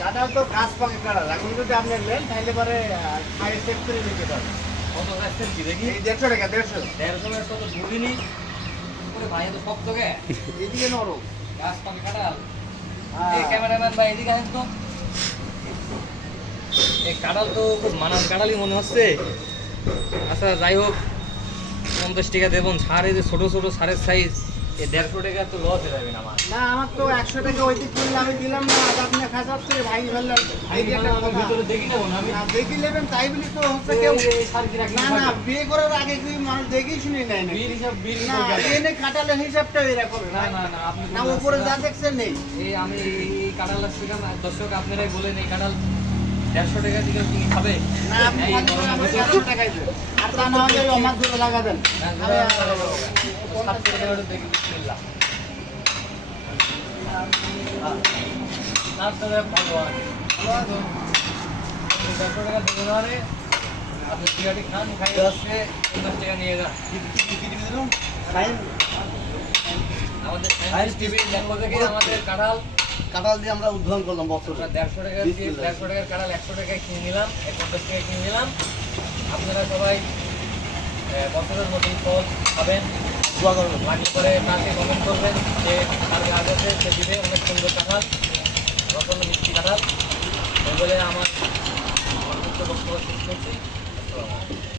কাঁঠাল তো গাছ পাকে কাঁঠাল, এখন যদি আপনি নেন তাহলে পরে খাইয়ে সেভ করে নিতে পারবেন। কত গাছের কি দেখি? এই 150 টাকা 150। 150 টাকা তো ঢুকিনি। ওরে ভাই এত শক্ত কে? এদিকে নরম। গাছ পাকে কাঁঠাল। হ্যাঁ। এই ক্যামেরাম্যান ভাই এদিকে আসেন তো। এই কাঁঠাল তো খুব মানান কাঁঠালই মনে হচ্ছে। আচ্ছা যাই হোক, 50 টাকা দেবন। সার এই যে ছোট ছোট সারের সাইজ, এই 150 টাকা তো লস হয়ে যাবে না আমার। না আমার তো 100 টাকা ওই দিক কিনলে আমি দিলাম না, আর আপনি খাসার থেকে ভাই ফেললেন। ভাই মানে আমি ভিতরে দেখি নেবো না আমি। না দেখি নেবেন তাই বলি তো হচ্ছে কেউ। এই সার কি রাখি? না না, বিয়ে করার আগে কি মানুষ দেখি শুনি নাই না। বিল হিসাব বিল না এনে কাঁঠালের হিসাবটা এরকম না না না আপনি না, উপরে যা দেখছেন নেই। এই আমি এই কাঁঠাল আসছে কেন দর্শক আপনারাই বলেন এই কাঁঠাল 150 টাকা দিলে কি খাবে? না আপনি এই খালি গরমের আমাকে ভিতরে? 100 টাকাই দেন। আর তা না হলে আমার জোরে লাগা দেন। না, আমি আর- 70 টাকা করে দেখি বিসমিল্লাহ। আপনারা ভালো আছে। ভালো আছো? 150 টাকা দেবেন মানে আপনি বিরিয়ানি খান, খাইয়ে আসছে 50 টাকা নিয়ে যান। খাইন। আমাদের সায়েন্স টিভি লেখো থেকে আমাদের কাঁঠাল কাঁঠাল দিয়ে আমরা উদ্বোধন করলাম বছরে। আমরা 150 টাকা দিয়ে 150 টাকার কাঁঠাল 100 টাকায় কিনে নিলাম, 50 টাকায় কিনে নিলাম। আপনারা সবাই বছরের মতন ফল খাবেন, দোয়া করবেন। লাগলে পরে কাকে কমেন্ট করবেন যে তার গাছ আছে সে দিবে অনেক সুন্দর কাঁঠাল, রতন মিষ্টি কাঁঠাল। এই বলে আমার বক্তব্য শেষ করছি। আসসালামু আলাইকুম।